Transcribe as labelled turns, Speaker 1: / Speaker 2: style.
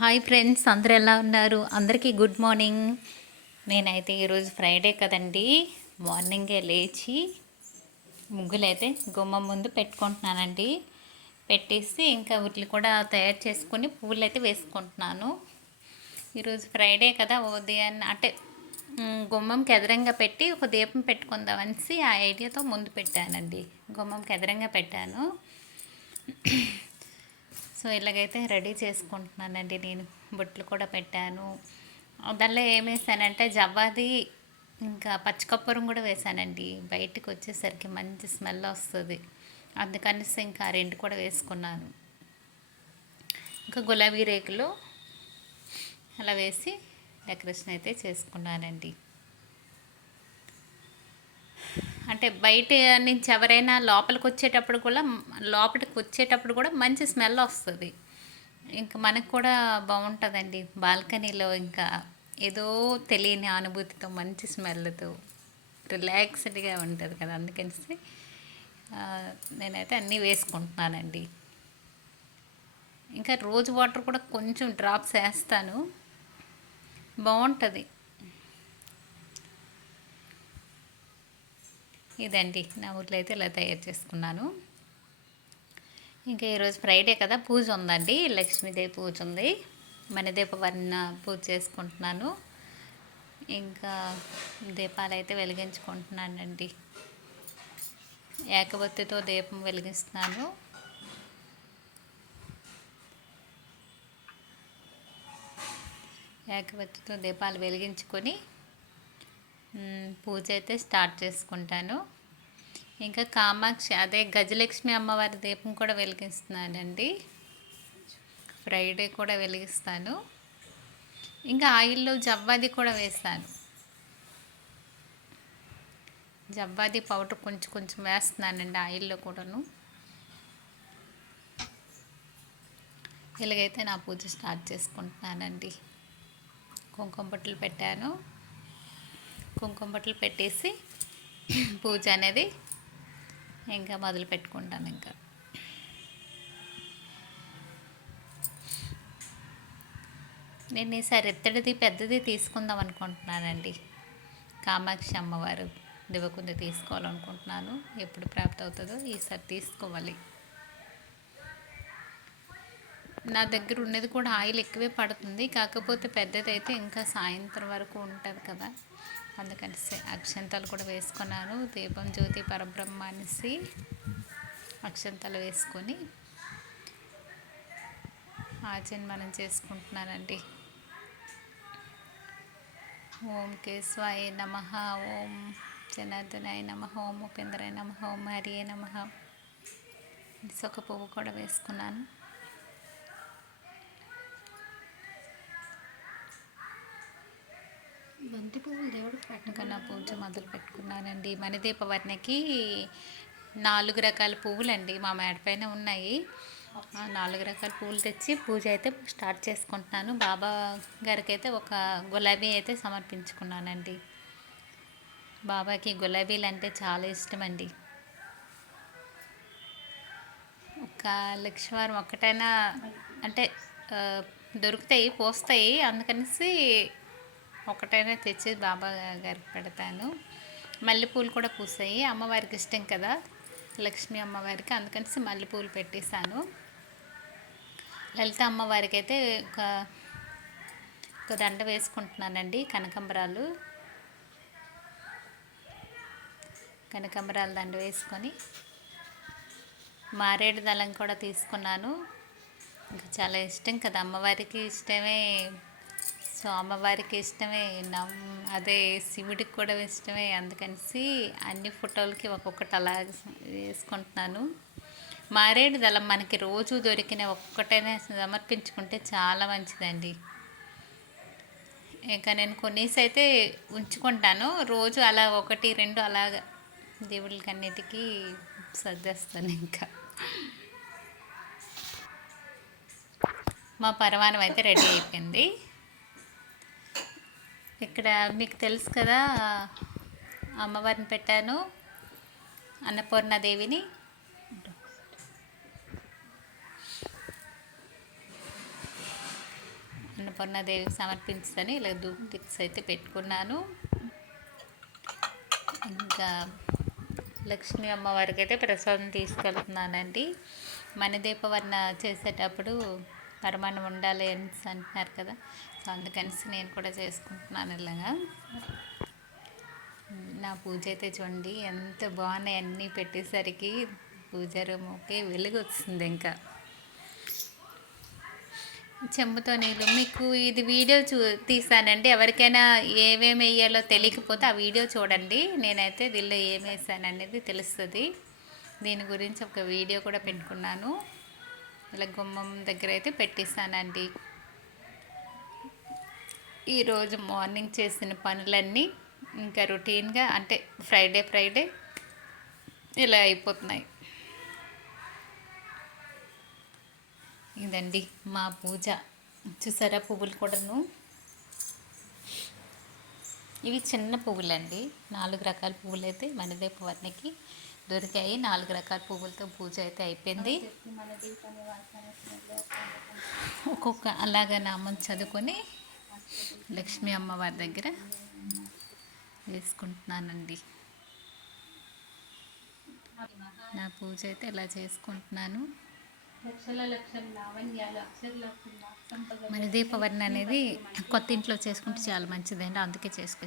Speaker 1: Hi friends అందరు ఎలా ఉన్నారు? అందరికీ గుడ్ మార్నింగ్. నేనైతే ఈరోజు ఫ్రైడే కదండి. మార్నింగే లేచి ముగ్గులైతే గుమ్మం ముందు పెట్టుకుంటున్నానండి. పెట్టేసి ఇంకా వీటిని కూడా తయారు చేసుకొని పువ్వులు అయితే వేసుకుంటున్నాను. ఈరోజు ఫ్రైడే కదా ఉదయాన్నే అంటే గుమ్మంకి ఎదరంగా పెట్టి ఒక దీపం పెట్టుకుందామని ఆ ఐడియాతో ముందు పెట్టానండి. గుమ్మంకి ఎదరంగా పెట్టాను. సో ఇలాగైతే రెడీ చేసుకుంటున్నానండి నేను. బొట్లు కూడా పెట్టాను. దానిలో ఏమేసానంటే జవ్వాది ఇంకా పచ్చికప్పరం కూడా వేసానండి. బయటికి వచ్చేసరికి మంచి స్మెల్ వస్తుంది. అందుకనేసి ఇంకా ఆ రెండు కూడా వేసుకున్నాను. ఇంకా గులాబీ రేకులు అలా వేసి డెకరేషన్ అయితే చేసుకున్నానండి. అంటే బయట నుంచి ఎవరైనా లోపలికి వచ్చేటప్పుడు కూడా లోపలికి వచ్చేటప్పుడు కూడా మంచి స్మెల్ వస్తుంది. ఇంకా మనకు కూడా బాగుంటుందండి. బాల్కనీలో ఇంకా ఏదో తెలియని అనుభూతితో మంచి స్మెల్తో రిలాక్స్డ్గా ఉంటుంది కదా అందుకని నేనైతే అన్నీ వేసుకుంటున్నానండి. ఇంకా రోజు వాటర్ కూడా కొంచెం డ్రాప్స్ వేస్తాను. బాగుంటుంది. ఇదండి. నా ఊర్లో అయితే ఇలా తయారు చేసుకున్నాను. ఇంకా ఈరోజు ఫ్రైడే కదా పూజ ఉందండి. లక్ష్మీదేవి పూజ ఉంది. మణిదీప వర్ణ పూజ చేసుకుంటున్నాను. ఇంకా దీపాలు అయితే వెలిగించుకుంటున్నానండి. ఏకబత్తితో దీపం వెలిగిస్తున్నాను. ఏకబత్తితో దీపాలు వెలిగించుకొని పూజ అయితే స్టార్ట్ చేసుకుంటాను. ఇంకా కామాక్షి అదే గజలక్ష్మి అమ్మవారి దీపం కూడా వెలిగిస్తున్నానండి ఫ్రైడే కూడా వెలిగిస్తాను. ఇంకా ఆయిల్లో జవ్వాది కూడా వేస్తాను. జవ్వాది పౌడర్ కొంచెం కొంచెం వేస్తున్నానండి ఆయిల్లో కూడాను. ఇలాగైతే నా పూజ స్టార్ట్ చేసుకుంటున్నానండి. కుంకుమ బొట్టలు పెట్టాను. కుంకుమ బట్టలు పెట్టేసి పూజ అనేది ఇంకా మొదలు పెట్టుకుంటాను ఇంకా. నేను ఈసారి ఎత్తడిది పెద్దది తీసుకుందాం అనుకుంటున్నానండి. కామాక్షి అమ్మవారు దివకుంది తీసుకోవాలనుకుంటున్నాను. ఎప్పుడు ప్రాప్తి అవుతుందో ఈసారి తీసుకోవాలి. నా దగ్గర ఉన్నది కూడా ఆయిల్ ఎక్కువే పడుతుంది. కాకపోతే పెద్దది అయితే ఇంకా సాయంత్రం వరకు ఉంటుంది కదా. అందుకని అక్షంతలు అక్షంతాలు కూడా వేసుకున్నాను. దీపం జ్యోతి పరబ్రహ్మ అనేసి అక్షంతాలు వేసుకొని ఆచన్మనం చేసుకుంటున్నానండి. ఓం కేశవాయ నమ. ఓం జనార్దనాయ నమ. ఓం ఉపేంద్రాయ నమ. ఓం హరియ నమ. ఒక పువ్వు కూడా వేసుకున్నాను.
Speaker 2: బంతి పువ్వులు దేవుడికి
Speaker 1: ఇంకా
Speaker 2: పెట్టకుండా
Speaker 1: పూజ మొదలు పెట్టుకున్నానండి. మణిదీప వర్ణకి నాలుగు రకాల పువ్వులండి మా మేడ పైన ఉన్నాయి. ఆ నాలుగు రకాల పువ్వులు తెచ్చి పూజ అయితే స్టార్ట్ చేసుకుంటున్నాను. బాబా గారికి అయితే ఒక గులాబీ అయితే సమర్పించుకున్నానండి. బాబాకి గులాబీలు అంటే చాలా ఇష్టం అండి ఒక లక్ష్మవారం ఒక్కటైనా అంటే దొరుకుతాయి పోస్తాయి. అందుకనేసి ఒకటైనా తెచ్చి బాబా గారికి పెడతాను. మల్లెపూలు కూడా పూసాయి. అమ్మవారికి ఇష్టం కదా లక్ష్మీ అమ్మవారికి. అందుకని మల్లెపూలు పెట్టేశాను. లలిత అమ్మవారికి అయితే ఒక ఒక దండ వేసుకుంటున్నానండి కనకంబరాలు. కనకంబరాలు దండ వేసుకొని మారేడు దళం కూడా తీసుకున్నాను. ఇంకా చాలా ఇష్టం కదా అమ్మవారికి ఇష్టమే సో అమ్మవారికి ఇష్టమే నమ్ అదే శివుడికి కూడా ఇష్టమే అందుకనేసి అన్ని ఫోటోలకి ఒక్కొక్కటి అలా వేసుకుంటున్నాను. మారేడు దళం మనకి రోజు దొరికిన ఒక్కటైనా సమర్పించుకుంటే చాలా మంచిదండి. ఇంకా నేను కొన్నేసి అయితే ఉంచుకుంటాను. రోజు అలా ఒకటి రెండు అలాగ దేవుళ్ళకి అన్నిటికీ సర్దేస్తాను ఇంకా. మా పరమానం అయితే రెడీ అయిపోయింది. ఇక్కడ మీకు తెలుసు కదా అమ్మవారిని పెట్టాను అన్నపూర్ణాదేవిని. అన్నపూర్ణాదేవికి సమర్పించుకొని ఇలా ధూప్ టిక్స్ అయితే పెట్టుకున్నాను. ఇంకా లక్ష్మీ అమ్మవారికి అయితే ప్రసాదం తీసుకెళ్తున్నానండి. మణిదీపవర్ణ చేసేటప్పుడు చేసేటప్పుడు పరమాణం ఉండాలి అని అంటున్నారు కదా. సో అందుకనేసి నేను కూడా చేసుకుంటున్నాను ఇలాగా. నా పూజ అయితే చూడండి ఎంత బాగున్నాయి అన్నీ పెట్టేసరికి పూజ రూమ్కి వెలుగు వస్తుంది ఇంకా. చెంబుతో నీళ్ళు మీకు ఇది వీడియో చూ తీసానండి. ఎవరికైనా ఏమేమి వేయాలో తెలియకపోతే ఆ వీడియో చూడండి. నేనైతే దీనిలో ఏమేసాననేది వేసాను అనేది తెలుస్తుంది. దీని గురించి ఒక వీడియో కూడా పెట్టుకున్నాను. ఇలా గుమ్మం దగ్గర అయితే పెట్టేశానండి. ఈరోజు మార్నింగ్ చేసిన పనులన్నీ ఇంకా రొటీన్గా అంటే ఫ్రైడే ఫ్రైడే ఇలా అయిపోతున్నాయి. ఇదండి మా పూజ. చూసారా పువ్వులు కూడాను? ఇవి చిన్న పువ్వులండి. నాలుగు రకాల పువ్వులు అయితే మనదేప వర్ణకి దొరికాయి. నాలుగు రకాల పువ్వులతో పూజ అయితే అయిపోయింది. ఒక్కొక్క అలాగా నామం చదువుకొని లక్ష్మీ అమ్మవారి దగ్గర వేసుకుంటున్నానండి. నా పూజ అయితే ఇలా చేసుకుంటున్నాను.
Speaker 2: మరి
Speaker 1: మన దీపవర్ణ అనేది కొత్త ఇంట్లో చేసుకుంటే చాలా మంచిదండి. అందుకే చేసుకు